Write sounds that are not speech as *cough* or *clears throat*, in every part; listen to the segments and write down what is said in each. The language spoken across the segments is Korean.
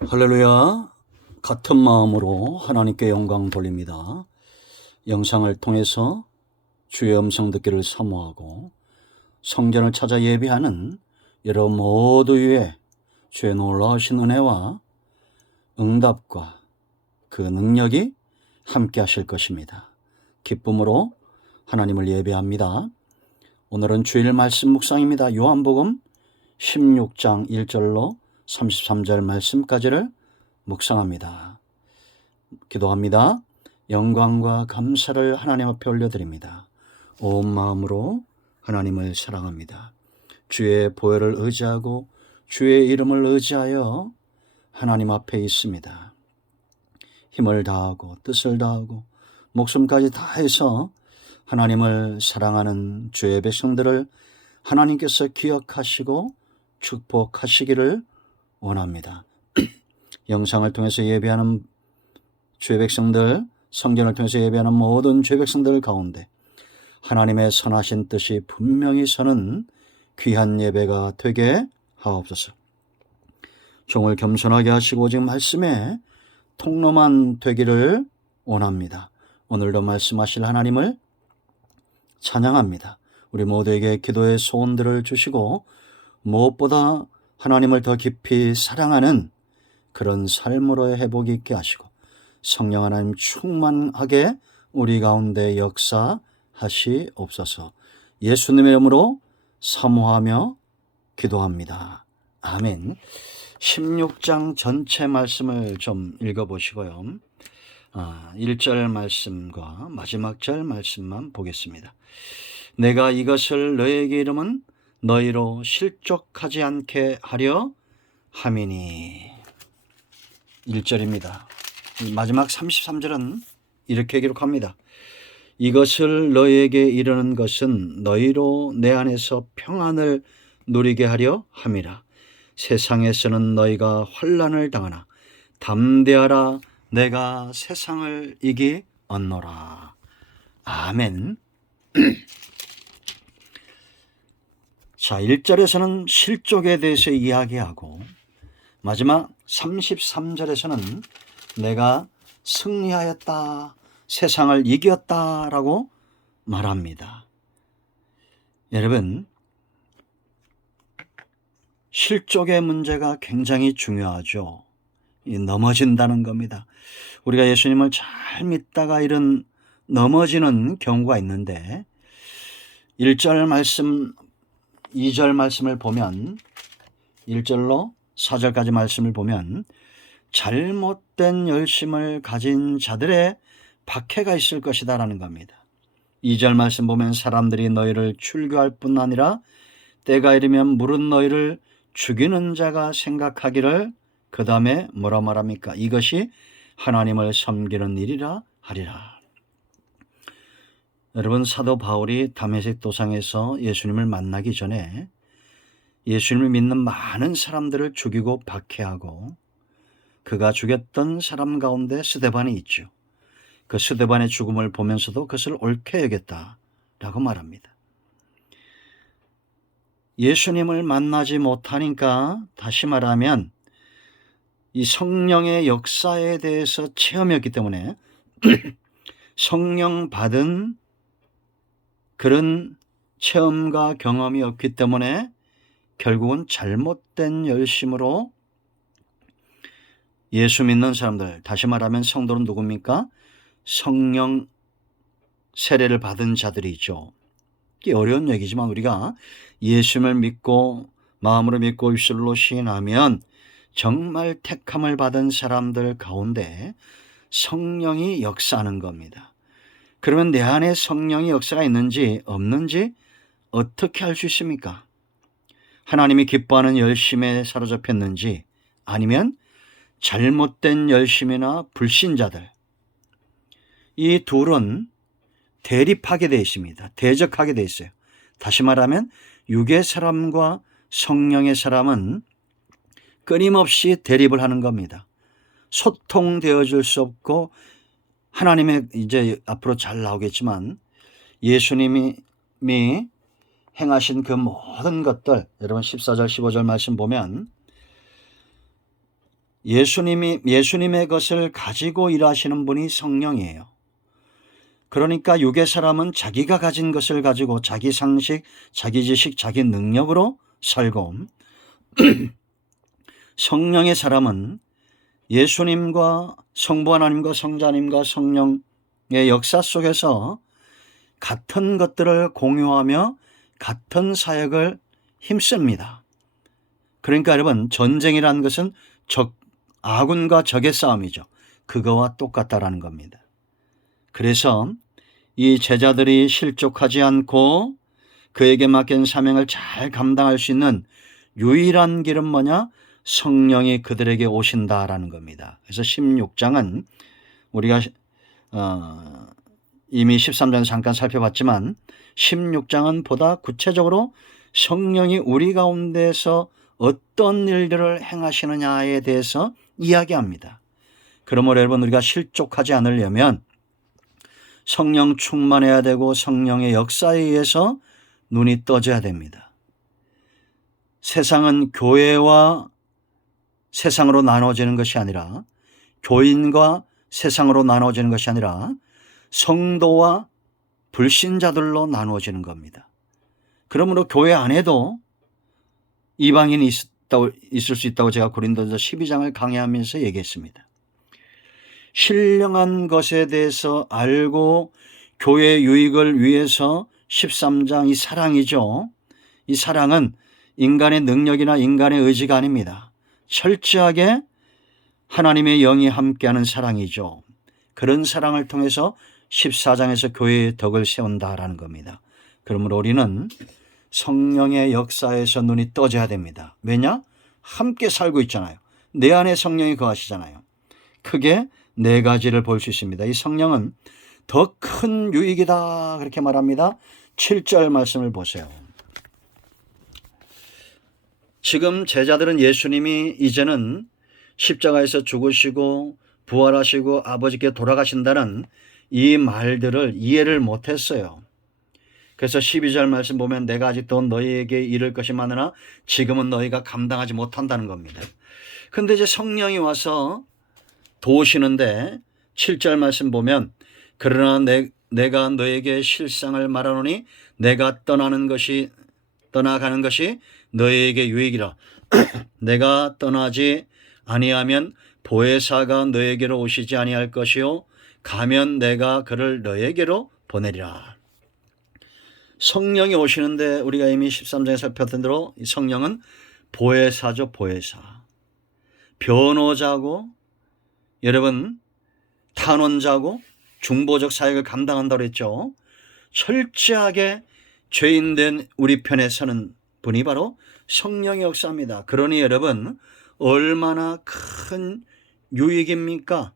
할렐루야. 같은 마음으로 하나님께 영광 돌립니다. 영상을 통해서 주의 음성 듣기를 사모하고 성전을 찾아 예비하는 여러분 모두 위에 주의 놀라우신 은혜와 응답과 그 능력이 함께 하실 것입니다. 기쁨으로 하나님을 예배합니다. 오늘은 주일 말씀 묵상입니다. 요한복음 16장 1절로 33절 말씀까지를 묵상합니다. 기도합니다. 영광과 감사를 하나님 앞에 올려드립니다. 온 마음으로 하나님을 사랑합니다. 주의 보혈을 의지하고 주의 이름을 의지하여 하나님 앞에 있습니다. 힘을 다하고 뜻을 다하고 목숨까지 다해서 하나님을 사랑하는 주의 백성들을 하나님께서 기억하시고 축복하시기를 원합니다. *clears throat* 영상을 통해서 예배하는 주의 백성들, 성전을 통해서 예배하는 모든 주의 백성들 가운데 하나님의 선하신 뜻이 분명히 서는 귀한 예배가 되게 하옵소서. 종을 겸손하게 하시고 오직 말씀에 통로만 되기를 원합니다. 오늘도 말씀하실 하나님을 찬양합니다. 우리 모두에게 기도의 소원들을 주시고 무엇보다 하나님을 더 깊이 사랑하는 그런 삶으로의 회복이 있게 하시고 성령 하나님 충만하게 우리 가운데 역사하시옵소서 예수님의 이름으로 사모하며 기도합니다. 아멘. 16장 전체 말씀을 좀 읽어보시고요. 아, 1절 말씀과 마지막 절 말씀만 보겠습니다. 내가 이것을 너에게 이름은 너희로 실족하지 않게 하려 함이니 1절입니다. 마지막 33절은 이렇게 기록합니다. 이것을 너희에게 이르는 것은 너희로 내 안에서 평안을 누리게 하려 함이라. 세상에서는 너희가 환란을 당하나 담대하라 내가 세상을 이기었노라. 아멘. *clears throat* 자, 1절에서는 실족에 대해서 이야기하고 마지막 33절에서는 내가 승리하였다, 세상을 이겼다라고 말합니다. 여러분, 실족의 문제가 굉장히 중요하죠. 넘어진다는 겁니다. 우리가 예수님을 잘 믿다가 이런 넘어지는 경우가 있는데 1절 말씀, 2절 말씀을 보면 1절로 4절까지 말씀을 보면 잘못된 열심을 가진 자들의 박해가 있을 것이다라는 겁니다. 2절 말씀 보면 사람들이 너희를 출교할 뿐 아니라 때가 이르면 물은 너희를 죽이는 자가 생각하기를 그 다음에 뭐라 말합니까? 이것이 하나님을 섬기는 일이라 하리라. 여러분 사도 바울이 담에색 도상에서 예수님을 만나기 전에 예수님을 믿는 많은 사람들을 죽이고 박해하고 그가 죽였던 사람 가운데 스데반이 있죠. 그 스데반의 죽음을 보면서도 그것을 옳게 여겼다라고 말합니다. 예수님을 만나지 못하니까 다시 말하면 이 성령의 역사에 대해서 체험했기 때문에 *clears throat* 성령 받은 그런 체험과 경험이 없기 때문에 결국은 잘못된 열심으로 예수 믿는 사람들, 다시 말하면 성도는 누굽니까? 성령 세례를 받은 자들이죠. 어려운 얘기지만 우리가 예수를 믿고 마음으로 믿고 입술로 시인하면 정말 택함을 받은 사람들 가운데 성령이 역사하는 겁니다. 그러면 내 안에 성령이 역사가 있는지 없는지 어떻게 알 수 있습니까? 하나님이 기뻐하는 열심에 사로잡혔는지 아니면 잘못된 열심이나 불신자들 이 둘은 대립하게 되어 있습니다. 대적하게 되어 있어요. 다시 말하면 육의 사람과 성령의 사람은 끊임없이 대립을 하는 겁니다. 소통되어 줄 수 없고 하나님의 이제 앞으로 잘 나오겠지만 예수님이 행하신 그 모든 것들 여러분 14절 15절 말씀 보면 예수님이 예수님의 것을 가지고 일하시는 분이 성령이에요. 그러니까 육의 사람은 자기가 가진 것을 가지고 자기 상식, 자기 지식, 자기 능력으로 살고 *clears throat* 성령의 사람은 예수님과 성부 하나님과 성자님과 성령의 역사 속에서 같은 것들을 공유하며 같은 사역을 힘씁니다. 그러니까 여러분 전쟁이라는 것은 적 아군과 적의 싸움이죠. 그거와 똑같다라는 겁니다. 그래서 이 제자들이 실족하지 않고 그에게 맡긴 사명을 잘 감당할 수 있는 유일한 길은 뭐냐? 성령이 그들에게 오신다라는 겁니다. 그래서 16장은 우리가 어, 이미 13장 잠깐 살펴봤지만 16장은 보다 구체적으로 성령이 우리 가운데서 어떤 일들을 행하시느냐에 대해서 이야기합니다. 그러므로 여러분 우리가 실족하지 않으려면 성령 충만해야 되고 성령의 역사에 의해서 눈이 떠져야 됩니다. 세상은 교회와 세상으로 나눠지는 것이 아니라 교인과 세상으로 나눠지는 것이 아니라 성도와 불신자들로 나누어지는 겁니다. 그러므로 교회 안에도 이방인이 있다고, 있을 수 있다고 제가 고린도서 12장을 강의하면서 얘기했습니다. 신령한 것에 대해서 알고 교회 유익을 위해서 13장 이 사랑이죠. 이 사랑은 인간의 능력이나 인간의 의지가 아닙니다. 철저하게 하나님의 영이 함께하는 사랑이죠. 그런 사랑을 통해서 14장에서 교회의 덕을 세운다라는 겁니다. 그러므로 우리는 성령의 역사에서 눈이 떠져야 됩니다. 왜냐? 함께 살고 있잖아요. 내 안에 성령이 거하시잖아요. 크게 네 가지를 볼 수 있습니다. 이 성령은 더 큰 유익이다. 그렇게 말합니다. 7절 말씀을 보세요. 지금 제자들은 예수님이 이제는 십자가에서 죽으시고 부활하시고 아버지께 돌아가신다는 이 말들을 이해를 못했어요. 그래서 12절 말씀 보면 내가 아직도 너희에게 이를 것이 많으나 지금은 너희가 감당하지 못한다는 겁니다. 근데 이제 성령이 와서 도우시는데 7절 말씀 보면 그러나 내, 내가 너에게 실상을 말하노니 내가 떠나는 것이 떠나가는 것이 너희에게 유익이라 *clears throat* 내가 떠나지 아니하면 보혜사가 너에게로 오시지 아니할 것이요 가면 내가 그를 너에게로 보내리라. 성령이 오시는데 우리가 이미 13장에 살펴본 대로 이 성령은 보혜사죠, 보혜사. 변호자고 여러분 탄원자고 중보적 사역을 감당한다고 했죠. 철저하게 죄인된 우리 편에 서는 분이 바로 성령의 역사입니다. 그러니 여러분 얼마나 큰 유익입니까?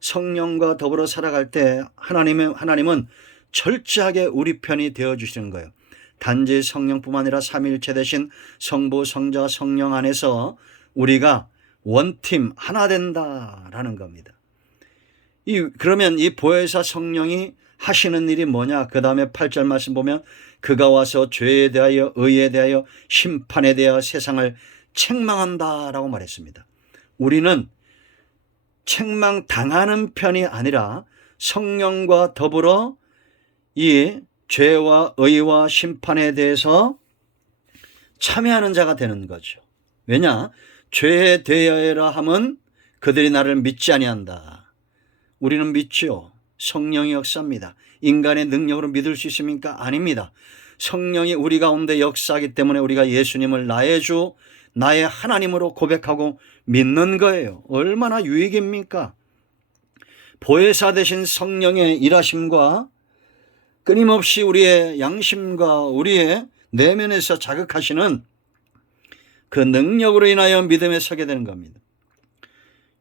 성령과 더불어 살아갈 때 하나님의 하나님은 철저하게 우리 편이 되어 주시는 거예요. 단지 성령뿐만 아니라 삼일체 대신 성부, 성자, 성령 안에서 우리가 원팀 하나 된다라는 겁니다. 이 그러면 이 보혜사 성령이 하시는 일이 뭐냐? 그 다음에 8절 말씀 보면 그가 와서 죄에 대하여 의에 대하여 심판에 대하여 세상을 책망한다라고 말했습니다. 우리는 책망 당하는 편이 아니라 성령과 더불어 이 죄와 의와 심판에 대해서 참여하는 자가 되는 거죠. 왜냐? 죄에 대하여라 함은 그들이 나를 믿지 아니한다. 우리는 믿죠. 성령의 역사입니다. 인간의 능력으로 믿을 수 있습니까? 아닙니다. 성령이 우리 가운데 역사하기 때문에 우리가 예수님을 나의 주, 나의 하나님으로 고백하고 믿는 거예요. 얼마나 유익입니까? 보혜사 되신 성령의 일하심과 끊임없이 우리의 양심과 우리의 내면에서 자극하시는 그 능력으로 인하여 믿음에 서게 되는 겁니다.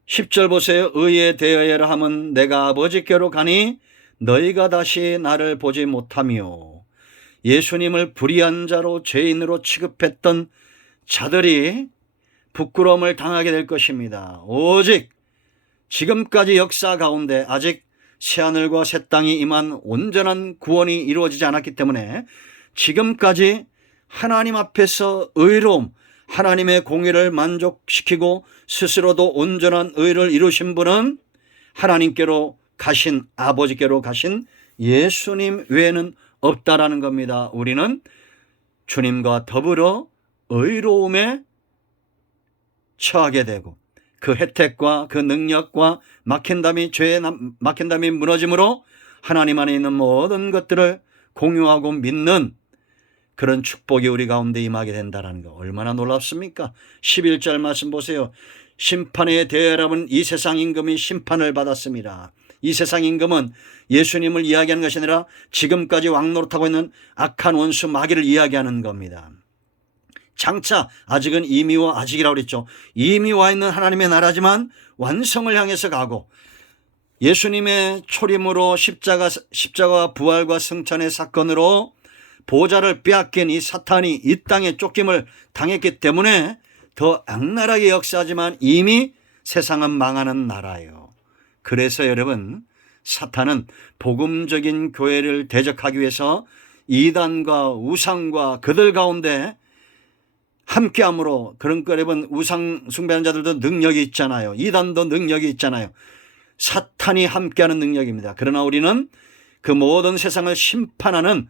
10절 보세요. 의에 대하여라 함은 내가 아버지께로 가니 너희가 다시 나를 보지 못하며 예수님을 불의한 자로 죄인으로 취급했던 자들이 부끄러움을 당하게 될 것입니다. 오직 지금까지 역사 가운데 아직 새하늘과 새 땅이 임한 온전한 구원이 이루어지지 않았기 때문에 지금까지 하나님 앞에서 의로움, 하나님의 공의를 만족시키고 스스로도 온전한 의를 이루신 분은 하나님께로 가신 아버지께로 가신 예수님 외에는 없다라는 겁니다. 우리는 주님과 더불어 의로움에 처하게 되고 그 혜택과 그 능력과 막힌 담이 남- 막힌 담이 무너짐으로 하나님 안에 있는 모든 것들을 공유하고 믿는 그런 축복이 우리 가운데 임하게 된다는 거 얼마나 놀랍습니까? 11절 말씀 보세요. 심판에 대하라면 이 세상 임금이 심판을 받았습니다. 이 세상 임금은 예수님을 이야기하는 것이 아니라 지금까지 왕노릇하고 있는 악한 원수 마귀를 이야기하는 겁니다. 장차 아직은 이미와 아직이라고 그랬죠. 이미 와 있는 하나님의 나라지만 완성을 향해서 가고 예수님의 초림으로 십자가 십자가 부활과 승천의 사건으로 보좌를 빼앗긴 이 사탄이 이 땅에 쫓김을 당했기 때문에 더 악랄하게 역사하지만 이미 세상은 망하는 나라예요. 그래서 여러분 사탄은 복음적인 교회를 대적하기 위해서 이단과 우상과 그들 가운데 함께함으로 그런 거 여러분 우상 숭배하는 자들도 능력이 있잖아요. 이단도 능력이 있잖아요. 사탄이 함께하는 능력입니다. 그러나 우리는 그 모든 세상을 심판하는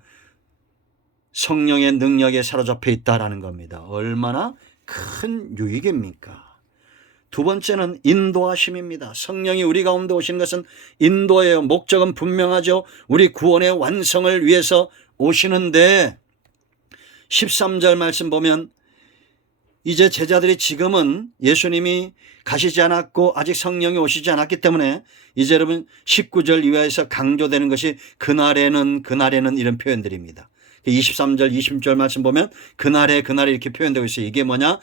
성령의 능력에 사로잡혀 있다라는 겁니다. 얼마나 큰 유익입니까? 두 번째는 인도하심입니다. 성령이 우리 가운데 오시는 것은 인도예요. 목적은 분명하죠. 우리 구원의 완성을 위해서 오시는데 13절 말씀 보면 이제 제자들이 지금은 예수님이 가시지 않았고 아직 성령이 오시지 않았기 때문에 이제 여러분 19절 이하에서 강조되는 것이 그날에는 그날에는 이런 표현들입니다. 23절 20절 말씀 보면 그날에 그날에 이렇게 표현되고 있어요. 이게 뭐냐?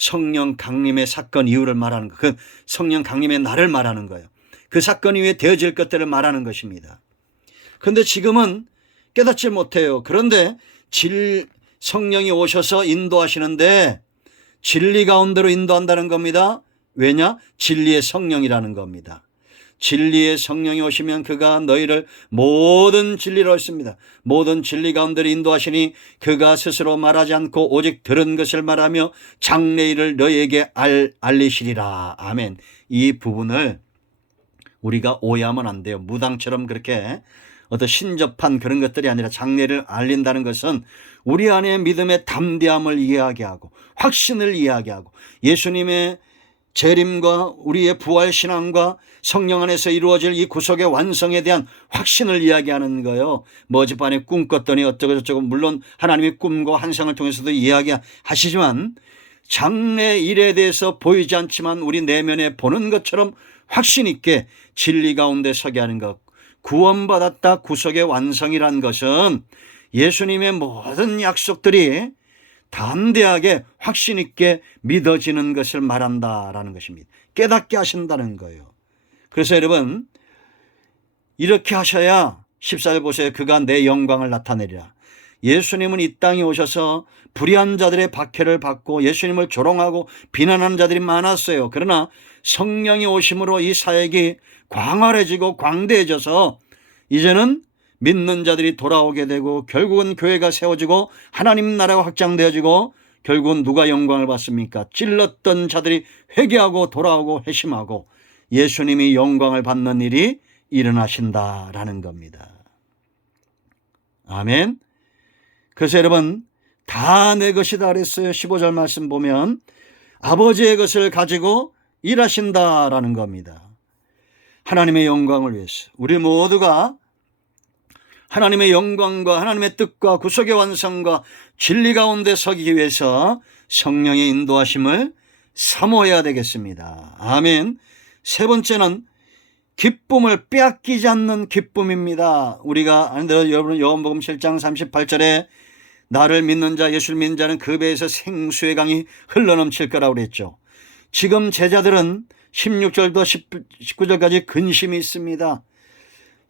성령 강림의 사건 이후를 말하는 거. 그 성령 강림의 날을 말하는 거예요. 그 사건 이후에 되어질 것들을 말하는 것입니다. 그런데 지금은 깨닫지 못해요. 그런데 질 성령이 오셔서 인도하시는데 진리 가운데로 인도한다는 겁니다. 왜냐? 진리의 성령이라는 겁니다. 진리의 성령이 오시면 그가 너희를 모든 진리로 했습니다. 모든 진리 가운데로 인도하시니 그가 스스로 말하지 않고 오직 들은 것을 말하며 장래일을 너희에게 알, 알리시리라. 아멘. 이 부분을 우리가 오해하면 안 돼요. 무당처럼 그렇게 어떤 신접한 그런 것들이 아니라 장래를 알린다는 것은 우리 안에 믿음의 담대함을 이야기하고 확신을 이야기하고 예수님의 재림과 우리의 부활 신앙과 성령 안에서 이루어질 이 구속의 완성에 대한 확신을 이야기하는 거예요. 머지반에 꿈 꿨더니 어쩌고 저쩌고 물론 하나님의 꿈과 환상을 통해서도 이야기하시지만 장래 일에 대해서 보이지 않지만 우리 내면에 보는 것처럼 확신 있게 진리 가운데 서게 하는 것. 구원받았다 구속의 완성이란 것은 예수님의 모든 약속들이 담대하게 확신 있게 믿어지는 것을 말한다라는 것입니다. 깨닫게 하신다는 거예요. 그래서 여러분 이렇게 하셔야 14절 보세요. 그가 내 영광을 나타내리라. 예수님은 이 땅에 오셔서 불의한 자들의 박해를 받고 예수님을 조롱하고 비난하는 자들이 많았어요. 그러나 성령이 오심으로 이 사역이 광활해지고 광대해져서 이제는 믿는 자들이 돌아오게 되고 결국은 교회가 세워지고 하나님 나라가 확장되어지고 결국은 누가 영광을 받습니까? 찔렀던 자들이 회개하고 돌아오고 회심하고 예수님이 영광을 받는 일이 일어나신다라는 겁니다. 아멘. 그래서 여러분 다 내 것이다 그랬어요. 15절 말씀 보면 아버지의 것을 가지고 일하신다라는 겁니다. 하나님의 영광을 위해서 우리 모두가 하나님의 영광과 하나님의 뜻과 구속의 완성과 진리 가운데 서기 위해서 성령의 인도하심을 사모해야 되겠습니다. 아멘. 세 번째는 기쁨을 빼앗기지 않는 기쁨입니다. 우리가 여러분 요한복음 7장 38절에 나를 믿는 자 예수를 믿는 자는 그 배에서 생수의 강이 흘러넘칠 거라고 그랬죠. 지금 제자들은 16절도 19절까지 근심이 있습니다.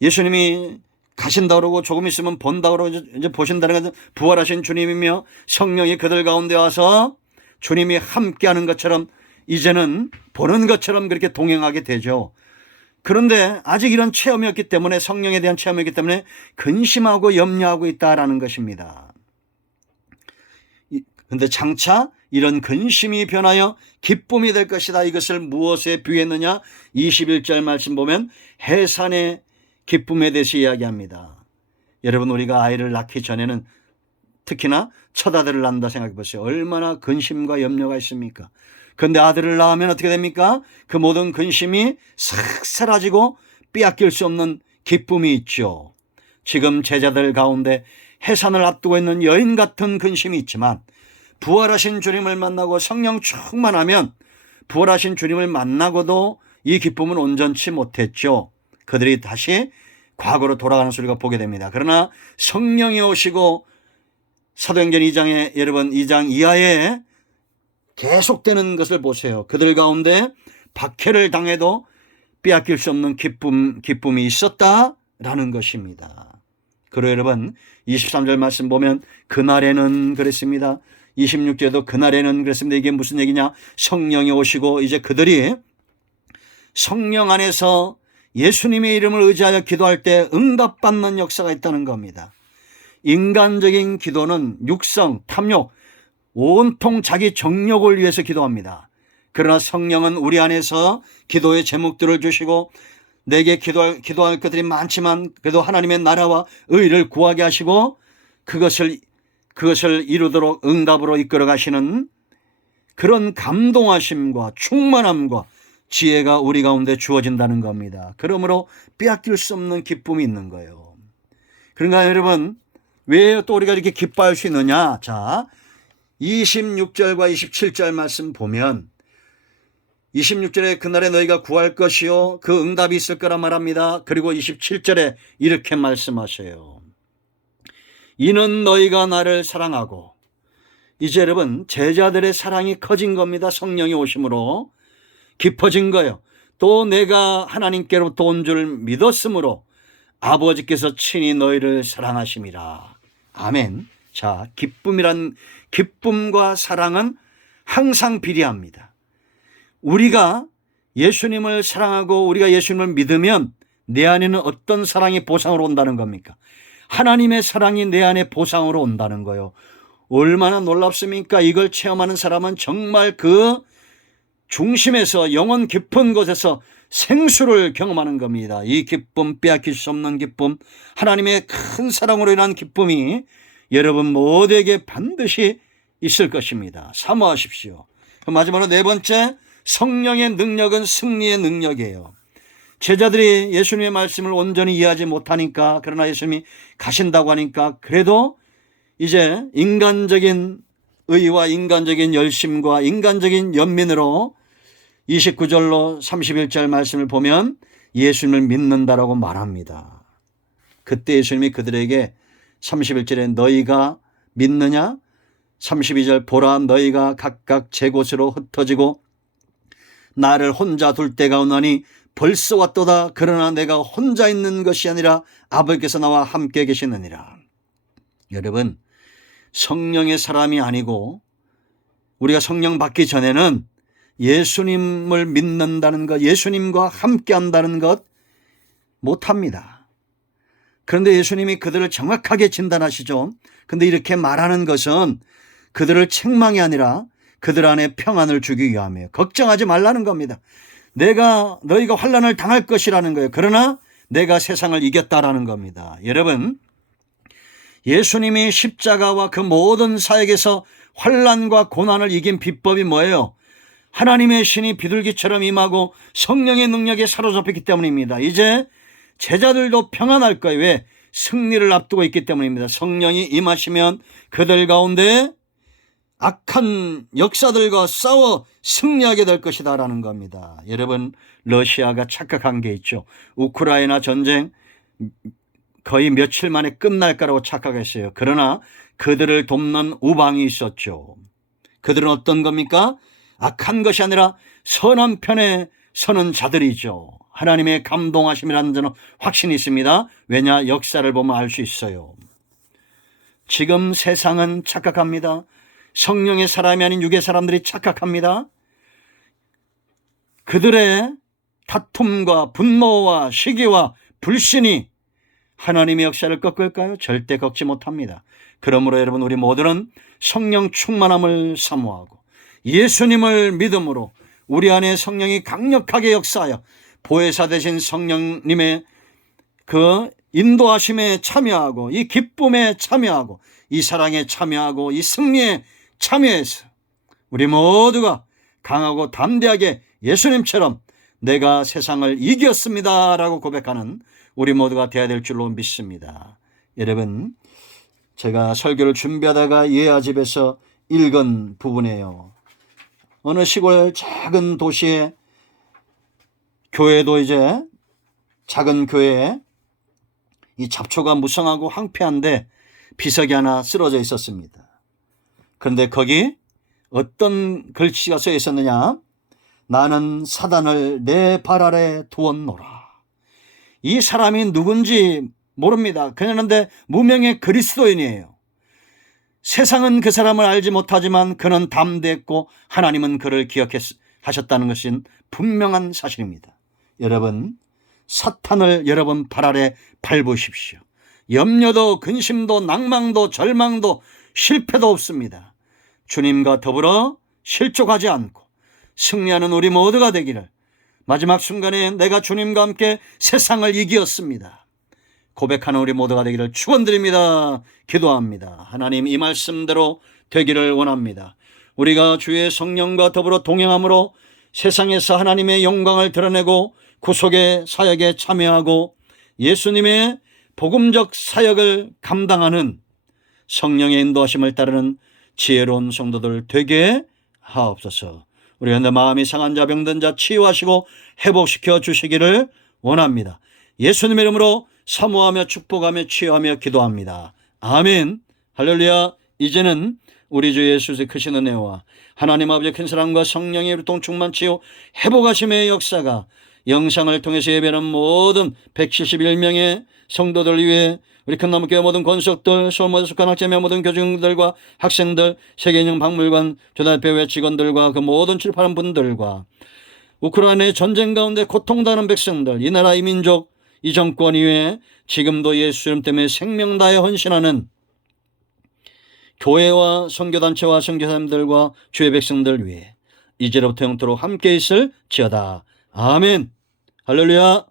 예수님이 가신다 그러고 조금 있으면 본다 그러고 이제 보신다는 것은 부활하신 주님이며 성령이 그들 가운데 와서 주님이 함께하는 것처럼 이제는 보는 것처럼 그렇게 동행하게 되죠. 그런데 아직 이런 체험이 없기 때문에 성령에 대한 체험이 없기 때문에 근심하고 염려하고 있다라는 것입니다. 그런데 장차 이런 근심이 변하여 기쁨이 될 것이다. 이것을 무엇에 비유했느냐? 21절 말씀 보면 해산의 기쁨에 대해서 이야기합니다. 여러분 우리가 아이를 낳기 전에는 특히나 첫 아들을 낳는다 생각해 보세요. 얼마나 근심과 염려가 있습니까? 근데 아들을 낳으면 어떻게 됩니까? 그 모든 근심이 싹 사라지고 빼앗길 수 없는 기쁨이 있죠. 지금 제자들 가운데 해산을 앞두고 있는 여인 같은 근심이 있지만 부활하신 주님을 만나고 성령 충만하면 부활하신 주님을 만나고도 이 기쁨은 온전치 못했죠. 그들이 다시 과거로 돌아가는 소리가 보게 됩니다. 그러나 성령이 오시고 사도행전 2장에 여러분 2장 이하에 계속되는 것을 보세요. 그들 가운데 박해를 당해도 빼앗길 수 없는 기쁨, 기쁨이 있었다라는 것입니다. 그리고 여러분 23절 말씀 보면 그날에는 그랬습니다. 26절도 그날에는 그랬습니다. 이게 무슨 얘기냐? 성령이 오시고 이제 그들이 성령 안에서 예수님의 이름을 의지하여 기도할 때 응답받는 역사가 있다는 겁니다. 인간적인 기도는 육성, 탐욕, 온통 자기 정욕을 위해서 기도합니다. 그러나 성령은 우리 안에서 기도의 제목들을 주시고 내게 기도할, 기도할 것들이 많지만 그래도 하나님의 나라와 의를 구하게 하시고 그것을, 그것을 이루도록 응답으로 이끌어 가시는 그런 감동하심과 충만함과 지혜가 우리 가운데 주어진다는 겁니다. 그러므로 빼앗길 수 없는 기쁨이 있는 거예요. 그런가 여러분, 왜 또 우리가 이렇게 기뻐할 수 있느냐? 자, 26절과 27절 말씀 보면 26절에 그날에 너희가 구할 것이요 그 응답이 있을 거라 말합니다. 그리고 27절에 이렇게 말씀하셔요. 이는 너희가 나를 사랑하고 이제 여러분 제자들의 사랑이 커진 겁니다. 성령이 오심으로 깊어진 거예요. 또 내가 하나님께로부터 온 줄 믿었으므로 아버지께서 친히 너희를 사랑하심이라. 아멘. 자, 기쁨이란 기쁨과 사랑은 항상 비례합니다. 우리가 예수님을 사랑하고 우리가 예수님을 믿으면 내 안에는 어떤 사랑이 보상으로 온다는 겁니까? 하나님의 사랑이 내 안에 보상으로 온다는 거요. 얼마나 놀랍습니까? 이걸 체험하는 사람은 정말 그 중심에서 영원 깊은 곳에서 생수를 경험하는 겁니다. 이 기쁨, 빼앗길 수 없는 기쁨, 하나님의 큰 사랑으로 인한 기쁨이 여러분 모두에게 반드시 있을 것입니다. 사모하십시오. 마지막으로 네 번째, 성령의 능력은 승리의 능력이에요. 제자들이 예수님의 말씀을 온전히 이해하지 못하니까, 그러나 예수님이 가신다고 하니까, 그래도 이제 인간적인 의와 인간적인 열심과 인간적인 연민으로 29절로 31절 말씀을 보면 예수님을 믿는다라고 말합니다. 그때 예수님이 그들에게 31절에 너희가 믿느냐? 32절 보라 너희가 각각 제 곳으로 흩어지고 나를 혼자 둘 때가 오나니 벌써 왔도다 그러나 내가 혼자 있는 것이 아니라 아버지께서 나와 함께 계시느니라. 여러분 성령의 사람이 아니고 우리가 성령 받기 전에는 예수님을 믿는다는 것, 예수님과 함께 한다는 것 못합니다. 그런데 예수님이 그들을 정확하게 진단하시죠. 근데 이렇게 말하는 것은 그들을 책망이 아니라 그들 안에 평안을 주기 위함이에요. 걱정하지 말라는 겁니다. 내가 너희가 환란을 당할 것이라는 거예요. 그러나 내가 세상을 이겼다라는 겁니다. 여러분 예수님이 십자가와 그 모든 사역에서 환란과 고난을 이긴 비법이 뭐예요? 하나님의 신이 비둘기처럼 임하고 성령의 능력에 사로잡혔기 때문입니다. 이제 제자들도 평안할 거예요. 왜? 승리를 앞두고 있기 때문입니다. 성령이 임하시면 그들 가운데 악한 역사들과 싸워 승리하게 될 것이다 라는 겁니다. 여러분, 러시아가 착각한 게 있죠. 우크라이나 전쟁 거의 며칠 만에 끝날 거라고 착각했어요. 그러나 그들을 돕는 우방이 있었죠. 그들은 어떤 겁니까? 악한 것이 아니라 선한 편에 서는 자들이죠. 하나님의 감동하심이라는 저는 확신이 있습니다. 왜냐? 역사를 보면 알 수 있어요. 지금 세상은 착각합니다. 성령의 사람이 아닌 육의 사람들이 착각합니다. 그들의 다툼과 분노와 시기와 불신이 하나님의 역사를 꺾을까요? 절대 꺾지 못합니다. 그러므로 여러분 우리 모두는 성령 충만함을 사모하고 예수님을 믿음으로 우리 안에 성령이 강력하게 역사하여 보혜사 되신 성령님의 그 인도하심에 참여하고 이 기쁨에 참여하고 이 사랑에 참여하고 이 승리에 참여해서 우리 모두가 강하고 담대하게 예수님처럼 내가 세상을 이겼습니다 라고 고백하는 우리 모두가 되어야 될 줄로 믿습니다. 여러분, 제가 설교를 준비하다가 예아 집에서 읽은 부분이에요. 어느 시골 작은 도시에 교회도 이제 작은 교회에 이 잡초가 무성하고 황폐한데 비석이 하나 쓰러져 있었습니다. 그런데 거기 어떤 글씨가 써 있었느냐? 나는 사단을 내 발 아래 두었노라. 이 사람이 누군지 모릅니다. 그런데 무명의 그리스도인이에요. 세상은 그 사람을 알지 못하지만 그는 담대했고 하나님은 그를 기억하셨다는 것은 분명한 사실입니다. 여러분, 사탄을 여러분 발 아래 밟으십시오. 염려도 근심도 낭망도 절망도 실패도 없습니다. 주님과 더불어 실족하지 않고 승리하는 우리 모두가 되기를 마지막 순간에 내가 주님과 함께 세상을 이기었습니다. 고백하는 우리 모두가 되기를 축원드립니다. 기도합니다. 하나님 이 말씀대로 되기를 원합니다. 우리가 주의 성령과 더불어 동행함으로 세상에서 하나님의 영광을 드러내고 구속의 사역에 참여하고 예수님의 복음적 사역을 감당하는 성령의 인도하심을 따르는 지혜로운 성도들 되게 하옵소서. 우리 현대 마음이 상한 자 병든 자 치유하시고 회복시켜 주시기를 원합니다. 예수님 이름으로 사모하며 축복하며 치유하며 기도합니다. 아멘. 할렐루야. 이제는 우리 주 예수의 크신 은혜와 하나님 아버지의 큰 사랑과 성령의 유통 충만치유 회복하심의 역사가 영상을 통해서 예배하는 모든 171명의 성도들 위해 우리 큰나무교회 모든 권속들, 소모자 숙한 학자매 모든 교중들과 학생들, 세계인형 박물관, 조달배회 직원들과 그 모든 출판한 분들과 우크라이나의 전쟁 가운데 고통당하는 백성들, 이 나라 이 민족, 이 정권 이외에 지금도 예수 이름 때문에 생명 다해 헌신하는 교회와 선교단체와 선교사님들과 주의 백성들 위해 이제로부터 영토로 함께 있을 지어다. 아멘. 할렐루야.